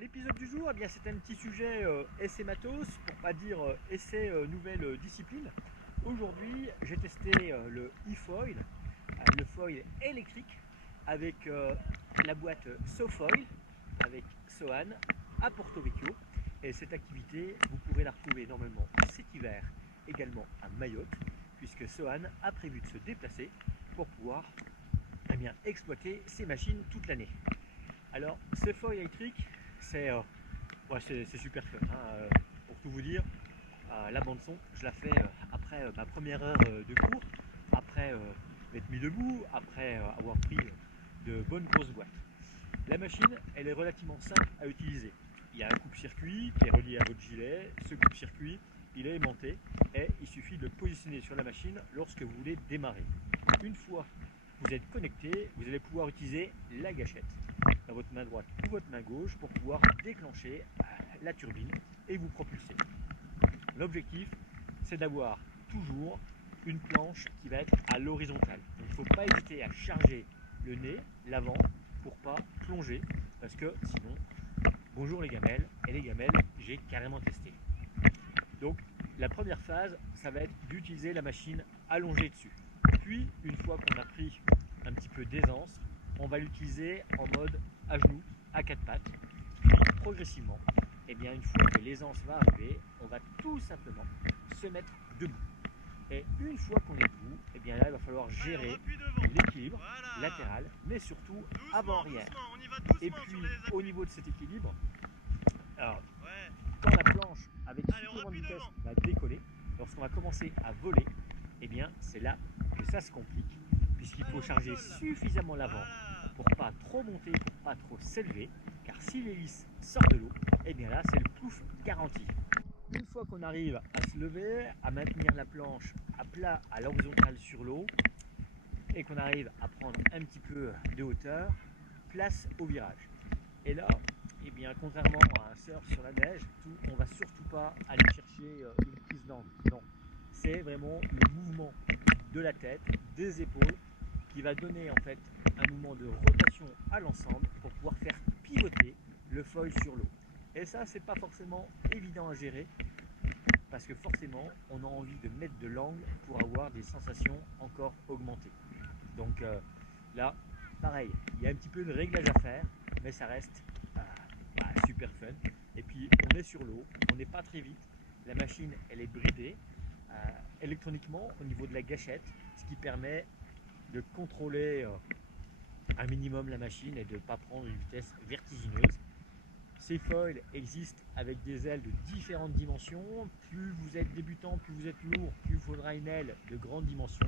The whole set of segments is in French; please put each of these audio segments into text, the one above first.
l'épisode du jour, eh bien, c'est un petit sujet essai matos, pour pas dire essai nouvelle discipline. Aujourd'hui, j'ai testé le e-foil, le foil électrique, avec la boîte SoFoil, avec Sohan, à Porto Vecchio. Et cette activité, vous pourrez la retrouver normalement cet hiver, également à Mayotte, puisque Sohan a prévu de se déplacer pour pouvoir exploiter ces machines toute l'année. Alors, ce foil électrique, c'est super fun. Pour tout vous dire, la bande son, je la fais après ma première heure de cours, après m'être mis debout, après avoir pris de bonnes grosses boîtes. La machine, elle est relativement simple à utiliser. Il y a un coupe-circuit qui est relié à votre gilet. Ce coupe-circuit, il est aimanté et il suffit de le positionner sur la machine lorsque vous voulez démarrer. Une fois que vous êtes connecté, vous allez pouvoir utiliser la gâchette dans votre main droite ou votre main gauche pour pouvoir déclencher la turbine et vous propulser. L'objectif, c'est d'avoir toujours une planche qui va être à l'horizontale. Il ne faut pas hésiter à charger le nez, l'avant, pour pas plonger, parce que sinon, bonjour les gamelles, et les gamelles, j'ai carrément testé. Donc, la première phase, ça va être d'utiliser la machine allongée dessus. Puis, une fois qu'on a pris un petit peu d'aisance, on va l'utiliser en mode à genoux, à quatre pattes. Puis, progressivement, une fois que l'aisance va arriver, on va tout simplement se mettre debout. Et une fois qu'on est debout, là, il va falloir gérer l'équilibre latéral, mais surtout avant-arrière. Et puis, au niveau de cet équilibre, alors, quand la planche avec supplément de vitesse va décoller, lorsqu'on va commencer à voler, c'est là que ça se complique, puisqu'il faut charger suffisamment l'avant pour pas trop monter, pour pas trop s'élever, car si l'hélice sort de l'eau, là c'est le plouf garanti. Une fois qu'on arrive à se lever, à maintenir la planche à plat, à l'horizontale sur l'eau, et qu'on arrive à prendre un petit peu de hauteur, place au virage. Et là, contrairement à un surf sur la neige, on va surtout pas aller chercher une prise d'angle. Non, c'est vraiment le mouvement de la tête, des épaules, qui va donner en fait un mouvement de rotation à l'ensemble pour pouvoir faire pivoter le foil sur l'eau. Et ça, c'est pas forcément évident à gérer, parce que forcément, on a envie de mettre de l'angle pour avoir des sensations encore augmentées. Donc là, pareil, il y a un petit peu de réglage à faire, mais ça reste super fun. Et puis on est sur l'eau, on n'est pas très vite, la machine elle est bridée électroniquement au niveau de la gâchette, ce qui permet de contrôler un minimum la machine et de ne pas prendre une vitesse vertigineuse. Ces foils existent avec des ailes de différentes dimensions. Plus vous êtes débutant, plus vous êtes lourd, plus il faudra une aile de grande dimension.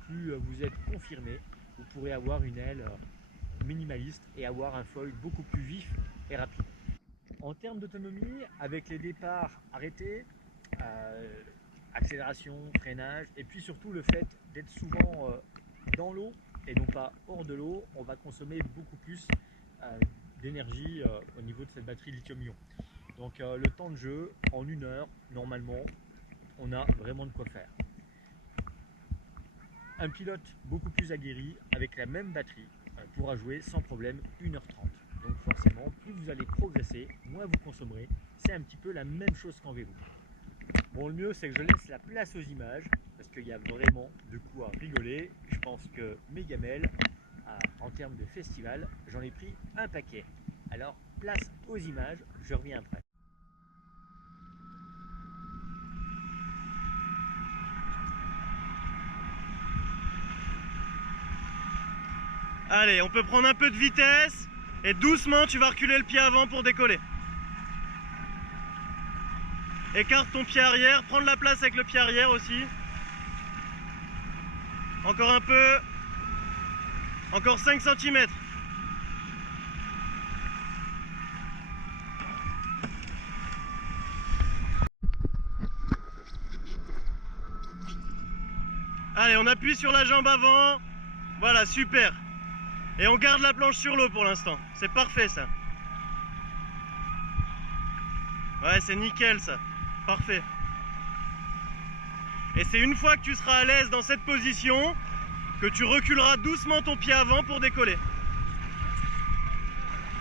Plus vous êtes confirmé, vous pourrez avoir une aile minimaliste et avoir un foil beaucoup plus vif et rapide. En termes d'autonomie, avec les départs arrêtés, accélération, freinage, et puis surtout le fait d'être souvent dans l'eau et non pas hors de l'eau, on va consommer beaucoup plus d'énergie au niveau de cette batterie lithium-ion. Donc le temps de jeu, en 1 heure, normalement, on a vraiment de quoi faire. Un pilote beaucoup plus aguerri, avec la même batterie, pourra jouer sans problème 1h30. Donc forcément, plus vous allez progresser, moins vous consommerez. C'est un petit peu la même chose qu'en vélo. Bon, le mieux, c'est que je laisse la place aux images, parce qu'il y a vraiment de quoi rigoler. Je pense que mes gamelles, en termes de festival, j'en ai pris un paquet. Alors, place aux images, je reviens après. Allez, on peut prendre un peu de vitesse et doucement tu vas reculer le pied avant pour décoller. Écarte ton pied arrière, prends de la place avec le pied arrière aussi. Encore un peu. Encore 5 cm. Allez, on appuie sur la jambe avant. Voilà, super. Et on garde la planche sur l'eau pour l'instant. C'est parfait ça. Ouais, c'est nickel ça. Parfait. Et c'est une fois que tu seras à l'aise dans cette position que tu reculeras doucement ton pied avant pour décoller.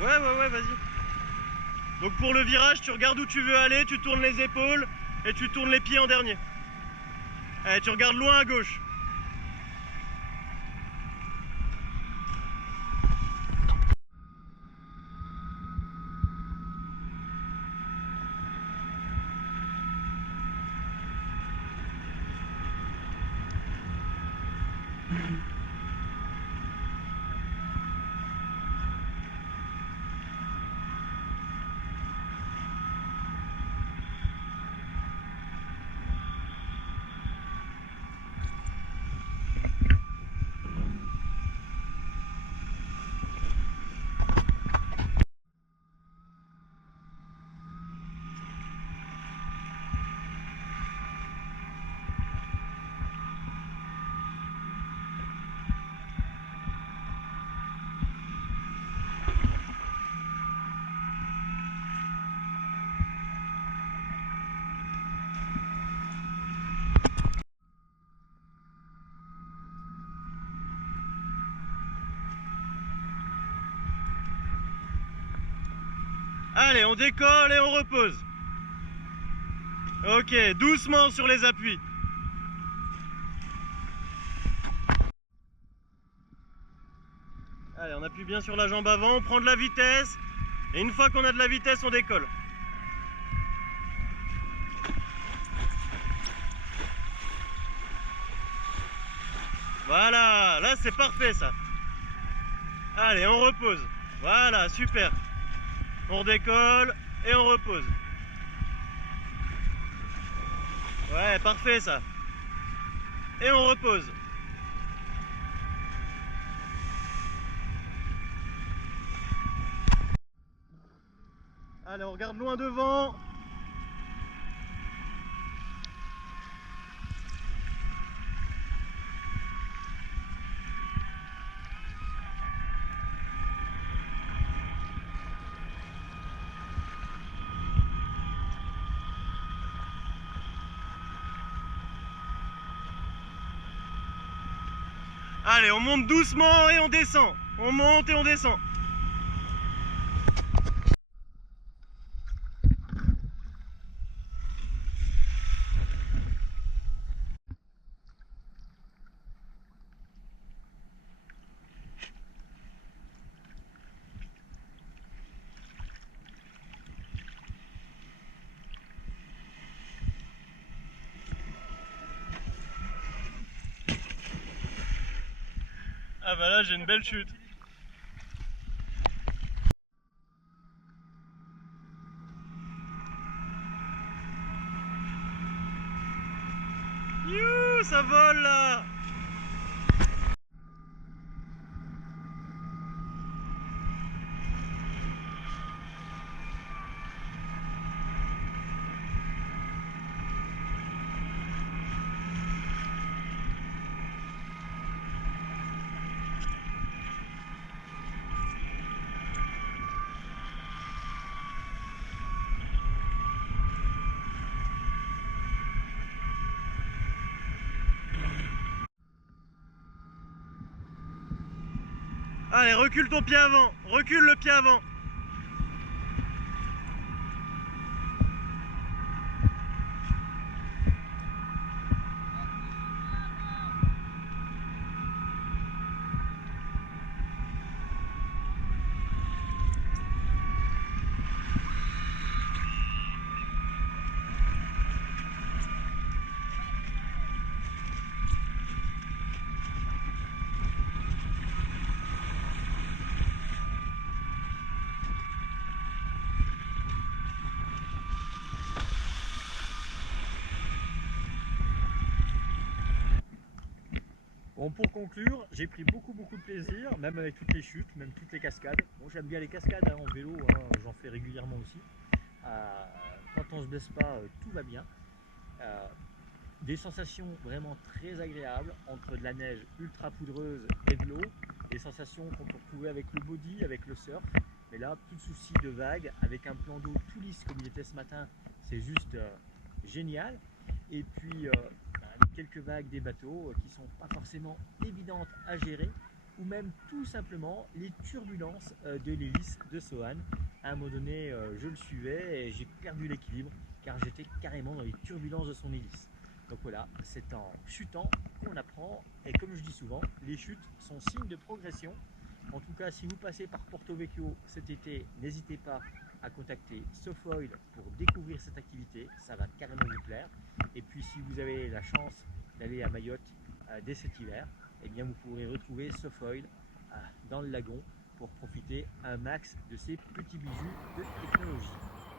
Ouais, vas-y. Donc pour le virage, tu regardes où tu veux aller, tu tournes les épaules et tu tournes les pieds en dernier. Allez, tu regardes loin à gauche. Allez, on décolle et on repose. Ok, doucement sur les appuis. Allez, on appuie bien sur la jambe avant, on prend de la vitesse. Et une fois qu'on a de la vitesse, on décolle. Voilà, là c'est parfait ça. Allez, on repose. Voilà, super. On décolle et on repose. Ouais, parfait ça. Et on repose. Allez, on regarde loin devant. Allez, on monte doucement et on descend. On monte et on descend. Ah bah là j'ai une belle chute. Youhou, ça vole là. Allez, recule ton pied avant, recule le pied avant. Bon, pour conclure, j'ai pris beaucoup de plaisir, même avec toutes les chutes, même toutes les cascades. Bon, j'aime bien les cascades hein, en vélo, hein, j'en fais régulièrement aussi. Quand on se blesse pas, tout va bien. Des sensations vraiment très agréables entre de la neige ultra poudreuse et de l'eau, des sensations qu'on peut retrouver avec le body, avec le surf. Mais là, plus de soucis de vagues, avec un plan d'eau tout lisse comme il était ce matin, c'est juste génial. Et puis quelques vagues des bateaux qui sont pas forcément évidentes à gérer, ou même tout simplement les turbulences de l'hélice de Sohan À un moment donné, je le suivais et j'ai perdu l'équilibre car j'étais carrément dans les turbulences de son hélice. Donc voilà, c'est en chutant qu'on apprend, et comme je dis souvent, les chutes sont signe de progression. En tout cas, si vous passez par Porto Vecchio cet été, n'hésitez pas à contacter Sofoil pour découvrir cette activité, ça va carrément vous plaire. Et puis si vous avez la chance d'aller à Mayotte dès cet hiver, eh bien vous pourrez retrouver Sofoil dans le lagon pour profiter un max de ces petits bijoux de technologie.